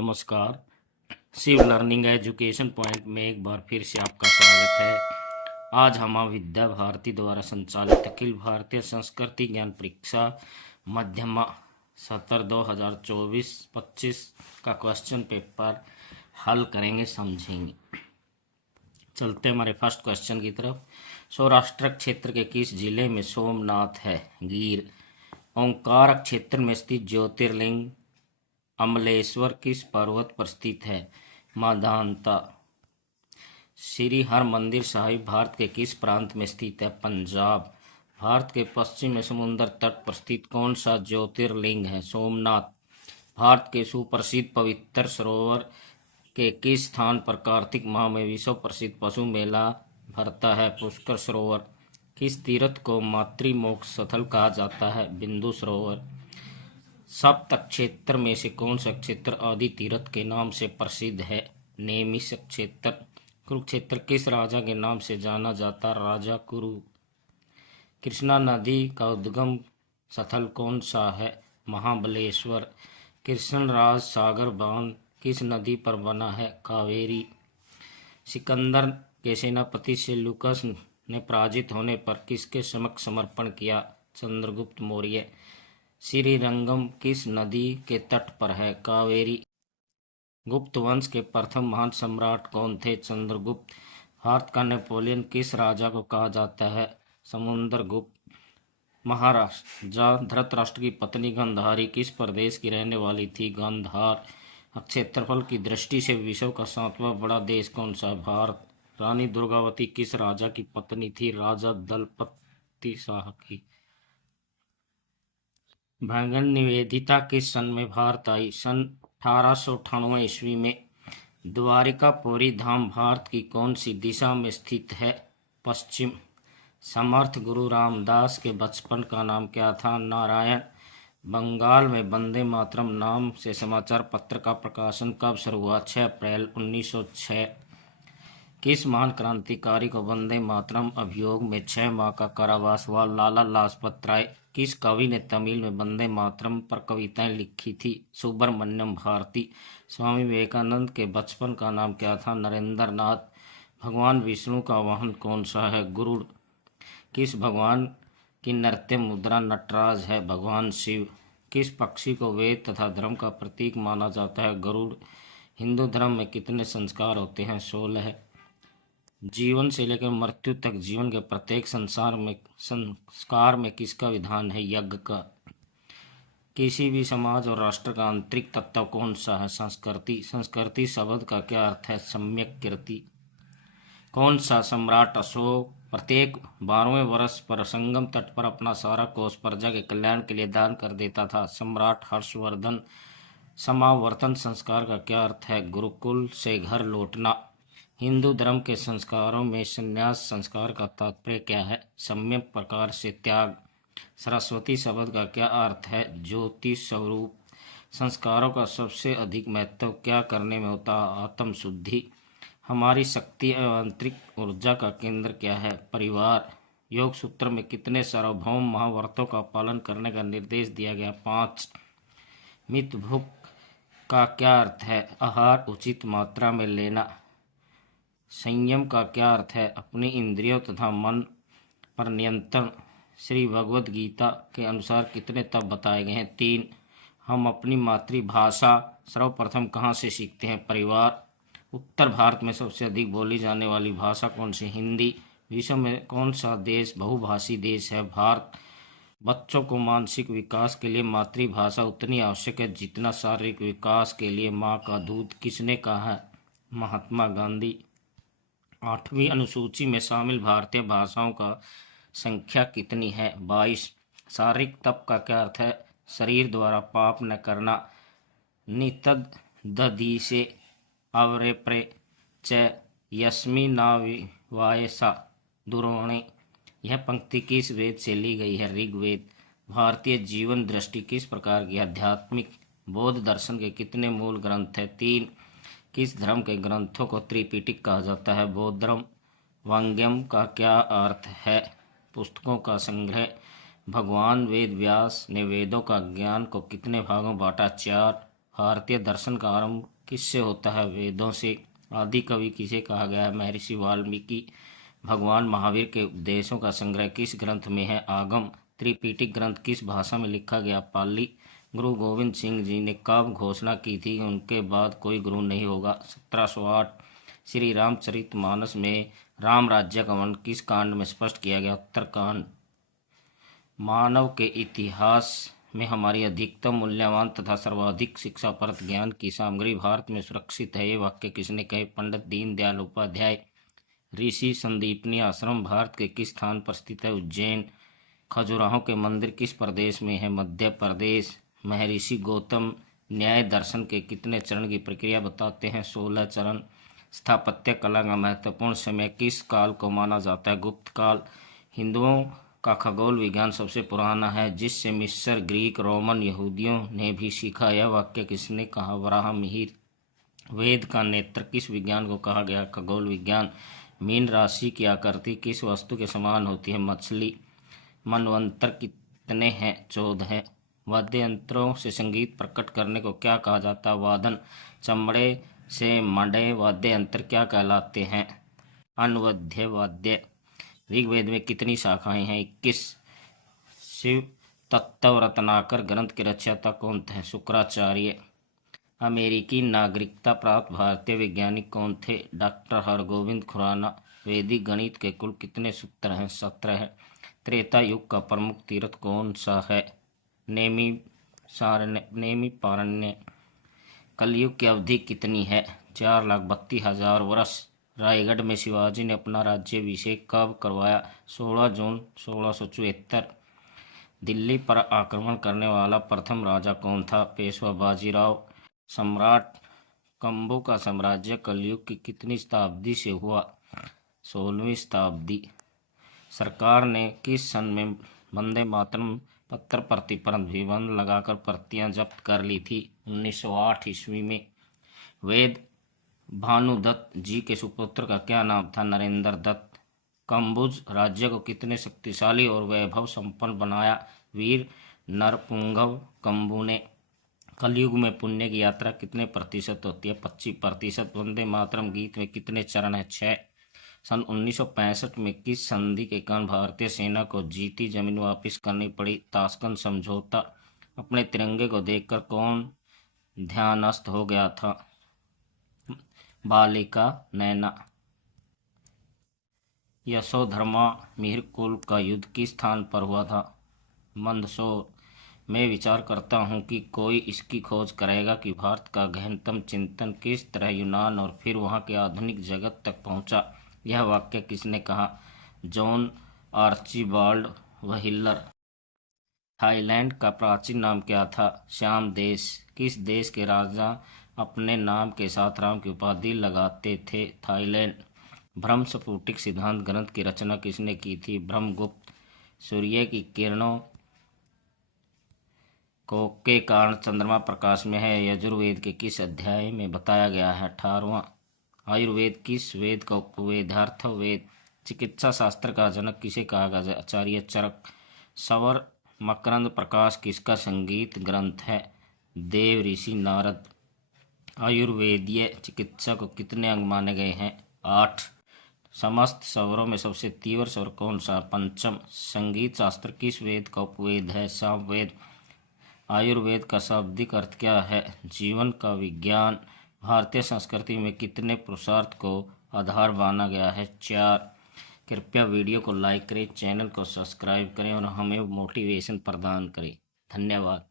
नमस्कार। Shiv learning education point में एक बार फिर से आपका स्वागत है। आज हम विद्या भारती द्वारा संचालित अखिल भारतीय संस्कृति ज्ञान परीक्षा मध्यमा सत्र 2024-25 का क्वेश्चन पेपर हल करेंगे, समझेंगे। चलते हमारे फर्स्ट क्वेश्चन की तरफ। सौराष्ट्र क्षेत्र के किस जिले में सोमनाथ है? गीर। ओंकार क्षेत्र में स्थित ज्योतिर्लिंग अमलेश्वर किस पर्वत पर स्थित है? माधानता। श्री हरमंदिर साहिब भारत के किस प्रांत में स्थित है? पंजाब। भारत के पश्चिम में समुद्र तट पर स्थित कौन सा ज्योतिर्लिंग है? सोमनाथ। भारत के सुप्रसिद्ध पवित्र सरोवर के किस स्थान पर कार्तिक माह में विश्व प्रसिद्ध पशु मेला भरता है? पुष्कर सरोवर। किस तीर्थ को मातृमोक्ष स्थल कहा जाता है? बिंदु सरोवर। सप्त क्षेत्र में से कौन सा क्षेत्र आदि तीर्थ के नाम से प्रसिद्ध है? नेमिष क्षेत्र। कुरुक्षेत्र किस राजा के नाम से जाना जाता? राजा कुरु। कृष्णा नदी का उद्गम स्थल कौन सा है? महाबलेश्वर। कृष्णराज सागर बांध किस नदी पर बना है? कावेरी। सिकंदर के सेनापति सेल्यूकस ने पराजित होने पर किसके समक्ष समर्पण किया? चंद्रगुप्त मौर्य। श्रीरंगम किस नदी के तट पर है? कावेरी। गुप्त वंश के प्रथम महान सम्राट कौन थे? चंद्रगुप्त। भारत का नेपोलियन किस राजा को कहा जाता है? समुद्रगुप्त। महाराजा धृतराष्ट्र की पत्नी गांधारी किस प्रदेश की रहने वाली थी? गांधार। क्षेत्रफल की दृष्टि से विश्व का 7वां बड़ा देश कौन सा? भारत। रानी दुर्गावती किस राजा की पत्नी थी? राजा दलपति शाह की। भगन निवेदिता किस सन में भारत आई? सन 1898 ईस्वी में। द्वारिकापुरी धाम भारत की कौन सी दिशा में स्थित है? पश्चिम। समर्थ गुरु रामदास के बचपन का नाम क्या था? नारायण। बंगाल में वंदे मातरम नाम से समाचार पत्र का प्रकाशन कब शुरू हुआ? 6 अप्रैल 1906। किस महान क्रांतिकारी को वंदे मातरम अभियोग में 6 माह का कारावास हुआ? लाला लाजपत राय। किस कवि ने तमिल में वंदे मातरम पर कविताएं लिखी थी? सुब्रमण्यम भारती। स्वामी विवेकानंद के बचपन का नाम क्या था? नरेंद्र नाथ। भगवान विष्णु का वाहन कौन सा है? गरुड़। किस भगवान की नृत्य मुद्रा नटराज है? भगवान शिव। किस पक्षी को वेद तथा धर्म का प्रतीक माना जाता है? गरुड़। हिंदू धर्म में कितने संस्कार होते हैं? 16। जीवन से लेकर मृत्यु तक जीवन के प्रत्येक संस्कार में किसका विधान है? यज्ञ का। किसी भी समाज और राष्ट्र का आंतरिक तत्व कौन सा है? संस्कृति। संस्कृति शब्द का क्या अर्थ है? सम्यक कीर्ति। कौन सा सम्राट अशोक प्रत्येक 12वें वर्ष पर संगम तट पर अपना सारा कोष प्रजा के कल्याण के लिए दान कर देता था? सम्राट हर्षवर्धन। समावर्तन संस्कार का क्या अर्थ है? गुरुकुल से घर लौटना। हिंदू धर्म के संस्कारों में संन्यास संस्कार का तात्पर्य क्या है? सम्यक प्रकार से त्याग। सरस्वती शब्द का क्या अर्थ है? ज्योति स्वरूप। संस्कारों का सबसे अधिक महत्व क्या करने में होता? आत्म शुद्धि। हमारी शक्ति एवं आंतरिक ऊर्जा का केंद्र क्या है? परिवार। योग सूत्र में कितने सार्वभौम महाव्रतों का पालन करने का निर्देश दिया गया? 5। मित भूख का क्या अर्थ है? आहार उचित मात्रा में लेना। संयम का क्या अर्थ है? अपनी इंद्रियों तथा मन पर नियंत्रण। श्री भगवद गीता के अनुसार कितने तप बताए गए हैं? 3। हम अपनी मातृभाषा सर्वप्रथम कहाँ से सीखते हैं? परिवार। उत्तर भारत में सबसे अधिक बोली जाने वाली भाषा कौन सी? हिंदी। विश्व में कौन सा देश बहुभाषी देश है? भारत। बच्चों को मानसिक विकास के लिए मातृभाषा उतनी आवश्यक है जितना शारीरिक विकास के लिए माँ का दूध। किसने कहा है? महात्मा गांधी। 8वीं अनुसूची में शामिल भारतीय भाषाओं का संख्या कितनी है? 22। शारीरिक तप का क्या अर्थ है? शरीर द्वारा पाप न करना। नितद दधि से अवरेप्रे च यस्मि नाविवायसा दुरोणे। यह पंक्ति किस वेद से ली गई है? ऋग्वेद। भारतीय जीवन दृष्टि किस प्रकार की? आध्यात्मिक। बौद्ध दर्शन के कितने मूल ग्रंथ हैं? 3। किस धर्म के ग्रंथों को त्रिपिटक कहा जाता है? बौद्ध धर्म। वांग्मय का क्या अर्थ है? पुस्तकों का संग्रह। भगवान वेद व्यास ने वेदों का ज्ञान को कितने भागों बांटा? 4। भारतीय दर्शन का आरंभ किससे होता है? वेदों से। आदि कवि किसे कहा गया है? महर्षि वाल्मीकि। भगवान महावीर के उपदेशों का संग्रह किस ग्रंथ में है? आगम। त्रिपिटक ग्रंथ किस भाषा में लिखा गया? पाली। गुरु गोविंद सिंह जी ने कब घोषणा की थी उनके बाद कोई गुरु नहीं होगा? 1708। श्री रामचरितमानस में राम राज्य का वर्णन किस कांड में स्पष्ट किया गया? उत्तरकांड। मानव के इतिहास में हमारी अधिकतम मूल्यवान तथा सर्वाधिक शिक्षाप्रद ज्ञान की सामग्री भारत में सुरक्षित है। ये वाक्य किसने कहे? पंडित दीनदयाल उपाध्याय। ऋषि संदीपनी आश्रम भारत के किस स्थान पर स्थित है? उज्जैन। खजुराहो के मंदिर किस प्रदेश में है? मध्य प्रदेश। महर्षि गौतम न्याय दर्शन के कितने चरण की प्रक्रिया बताते हैं? 16 चरण। स्थापत्य कला का महत्वपूर्ण समय किस काल को माना जाता है? गुप्त काल। हिंदुओं का खगोल विज्ञान सबसे पुराना है जिससे मिस्र, ग्रीक, रोमन, यहूदियों ने भी सीखा। यह वाक्य किसने कहा? वराह मिहिर। वेद का नेत्र किस विज्ञान को कहा गया? खगोल विज्ञान। मीन राशि की आकृति किस वस्तु के समान होती है? मछली। मनवंतर कितने हैं? 14। वाद्य यंत्रों से संगीत प्रकट करने को क्या कहा जाता है? वादन। चमड़े से मंडे वाद्य यंत्र क्या कहलाते हैं? अनवद्य वाद्य। ऋग्वेद में कितनी शाखाएं हैं? 21। शिव तत्व रत्नाकर ग्रंथ के रचयिता कौन थे? शुक्राचार्य। अमेरिकी नागरिकता प्राप्त भारतीय वैज्ञानिक कौन थे? डॉक्टर हरगोविंद खुराना। वैदिक गणित के कुल कितने सूत्र हैं? 17। त्रेता युग का प्रमुख तीर्थ कौन सा है? नेमिपारण्य। कलयुग की अवधि कितनी है? 4,32,000 वर्ष। रायगढ़ में शिवाजी ने अपना राज्याभिषेक कब करवाया? 16 जून 1674। दिल्ली पर आक्रमण करने वाला प्रथम राजा कौन था? पेशवा बाजीराव। सम्राट कंबू का साम्राज्य कलयुग की कितनी शताब्दी से हुआ? 16वीं शताब्दी। सरकार ने किस सन में वंदे मातरम पत्र प्रति प्रतिबंध लगाकर प्रतियां जब्त कर ली थी? 1908 ईस्वी में। वेद भानुदत्त जी के सुपुत्र का क्या नाम था? नरेंद्र दत्त। कंबुज राज्य को कितने शक्तिशाली और वैभव संपन्न बनाया? वीर नरपुंगव कंबू ने। कलयुग में पुण्य की यात्रा कितने प्रतिशत होती है? 25%। वंदे मातरम गीत में कितने चरण हैं? 6। सन 1965 में किस संधि के कारण भारतीय सेना को जीती जमीन वापस करनी पड़ी? ताशकंद समझौता। अपने तिरंगे को देखकर कौन ध्यानस्थ हो गया था? बालिका नैना। यशोधर्मा मिहिरकुल का युद्ध किस स्थान पर हुआ था? मंदसौर। मैं विचार करता हूँ कि कोई इसकी खोज करेगा कि भारत का गहनतम चिंतन किस तरह यूनान और फिर वहाँ के आधुनिक जगत तक पहुँचा। यह वाक्य किसने कहा? John Archibald wheeler. थाईलैंड का प्राचीन नाम क्या था? श्याम देश। किस देश के राजा अपने नाम के साथ राम की उपाधि लगाते थे? थाईलैंड। ब्रह्मस्फुटिक सिद्धांत ग्रंथ की रचना किसने की थी? ब्रह्मगुप्त। सूर्य की किरणों को के कारण चंद्रमा प्रकाश में है, यजुर्वेद के किस अध्याय में बताया गया है? 18वां। आयुर्वेद किस वेद का उपवेदार्थ वेद? चिकित्सा शास्त्र का जनक किसे कहा गया? आचार्य चरक। सवर मकरंद प्रकाश किसका संगीत ग्रंथ है? देव ऋषि नारद। आयुर्वेदीय चिकित्सा को कितने अंग माने गए हैं? 8। समस्त स्वरों में सबसे तीव्र स्वर कौन सा? पंचम। संगीत शास्त्र किस वेद का उपवेद है? सामवेद। आयुर्वेद का शाब्दिक अर्थ क्या है? जीवन का विज्ञान। भारतीय संस्कृति में कितने पुरुषार्थ को आधार माना गया है? 4। कृपया वीडियो को लाइक करें, चैनल को सब्सक्राइब करें और हमें मोटिवेशन प्रदान करें। धन्यवाद।